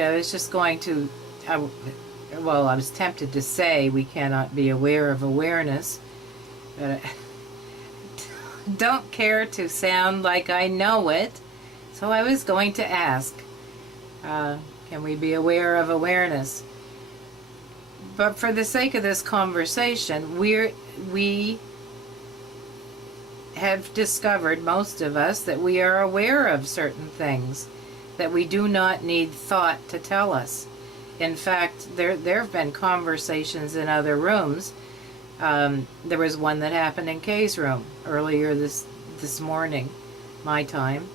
I was just going to, well, I was tempted to say we cannot be aware of awareness, but I don't care to sound like I know it, so I was going to ask, can we be aware of awareness? But for the sake of this conversation, we have discovered, most of us, that we are aware of certain things, that we do not need thought to tell us. In fact, there have been conversations in other rooms. There was one that happened in Kay's room earlier this morning, my time,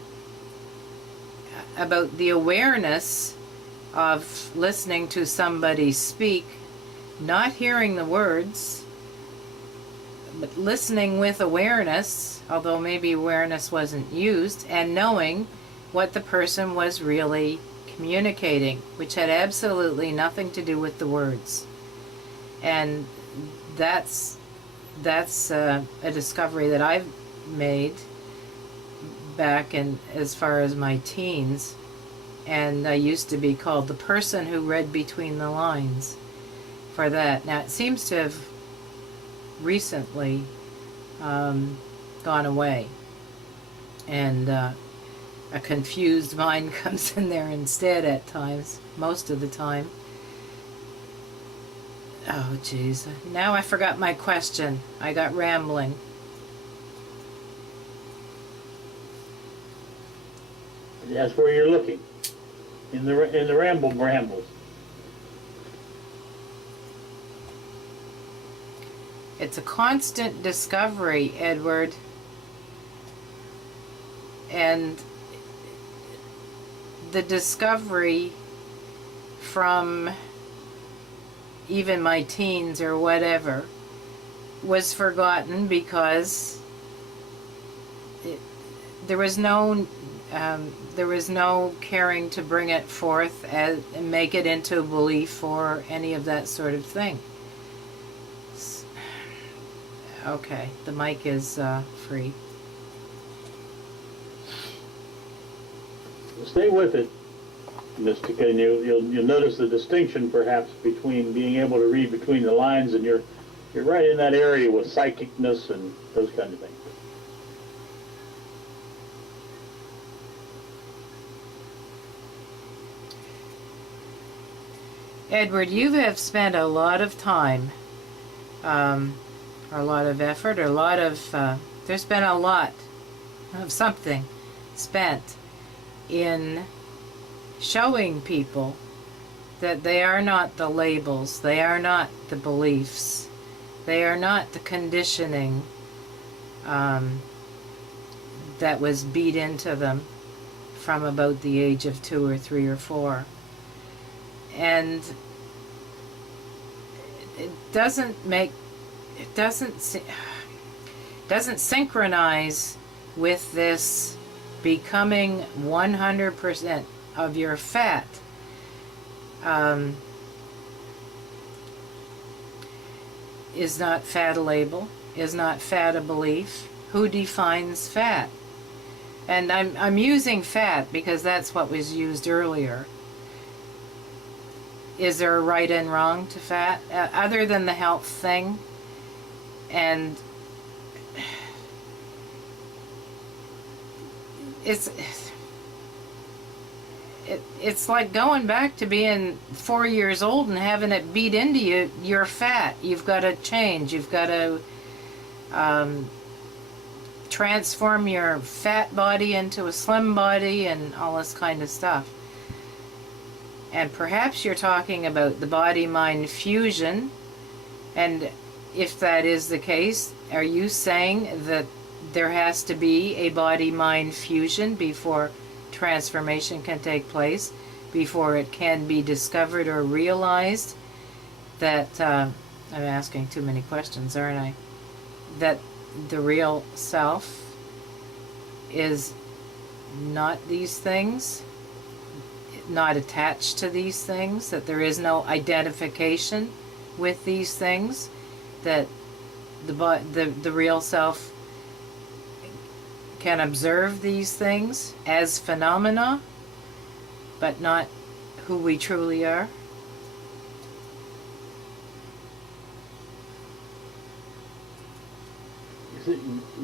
about the awareness of listening to somebody speak, not hearing the words, but listening with awareness, although maybe awareness wasn't used, and knowing what the person was really communicating, which had absolutely nothing to do with the words. And that's a discovery that I've made back in as far as my teens, and I used to be called the person who read between the lines for that. Now it seems to have recently gone away, and a confused mind comes in there instead at times, most of the time. Oh jeez, now I forgot my question. I got rambling. That's where you're looking, in the rambles. It's a constant discovery, Edward, and the discovery from even my teens or whatever was forgotten because there was no caring to bring it forth and make it into a belief or any of that sort of thing. Okay, the mic is free. Stay with it, Mystica, and you'll notice the distinction perhaps between being able to read between the lines, and you're right in that area with psychicness and those kind of things. Edward, you have spent a lot of time, or a lot of effort, or a lot of, there's been a lot of something spent in showing people that they are not the labels, they are not the beliefs, they are not the conditioning that was beat into them from about the age of 2 or 3 or 4. And it doesn't synchronize with this becoming 100% of your fat. Is not fat a label? Is not fat a belief? Who defines fat? And I'm using fat because that's what was used earlier. Is there a right and wrong to fat other than the health thing? And it's like going back to being 4 years old and having it beat into you. You're fat. You've got to change. You've got to transform your fat body into a slim body and all this kind of stuff. And perhaps you're talking about the body-mind fusion, and if that is the case, are you saying that there has to be a body-mind fusion before transformation can take place, before it can be discovered or realized that, I'm asking too many questions, aren't I? That the real self is not these things, not attached to these things, that there is no identification with these things, that the real self can observe these things as phenomena, but not who we truly are.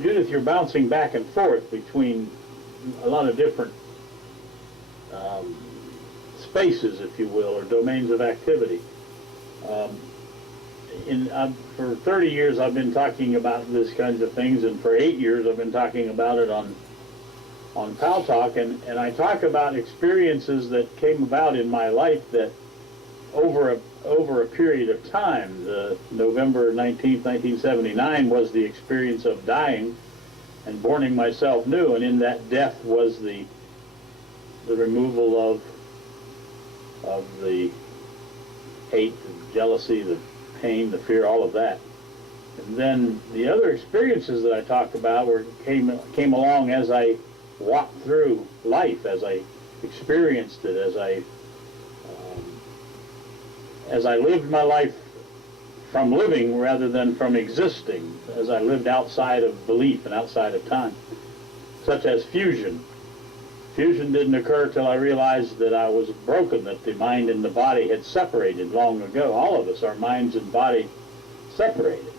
Judith, you're bouncing back and forth between a lot of different spaces, if you will, or domains of activity. For 30 years I've been talking about these kinds of things, and for 8 years I've been talking about it on Paltalk, and I talk about experiences that came about in my life that over a period of time. The November 19th, 1979 was the experience of dying and borning myself new, and in that death was the removal of the hate, the jealousy, the pain, the fear, all of that. And then the other experiences that I talked about came along as I walked through life, as I experienced it, as I lived my life from living rather than from existing, as I lived outside of belief and outside of time, such as fusion. Fusion didn't occur till I realized that I was broken, that the mind and the body had separated long ago. All of us, our minds and body separated.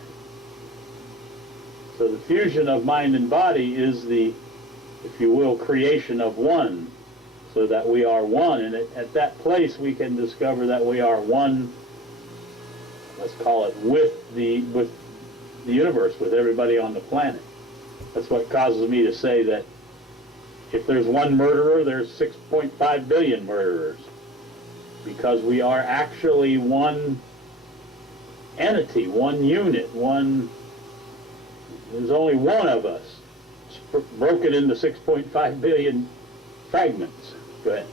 So the fusion of mind and body is the, if you will, creation of one, so that we are one. And at that place we can discover that we are one, let's call it, with the universe, with everybody on the planet. That's what causes me to say that if there's one murderer, there's 6.5 billion murderers, because we are actually one entity, one unit, there's only one of us. It's broken into 6.5 billion fragments. Go ahead.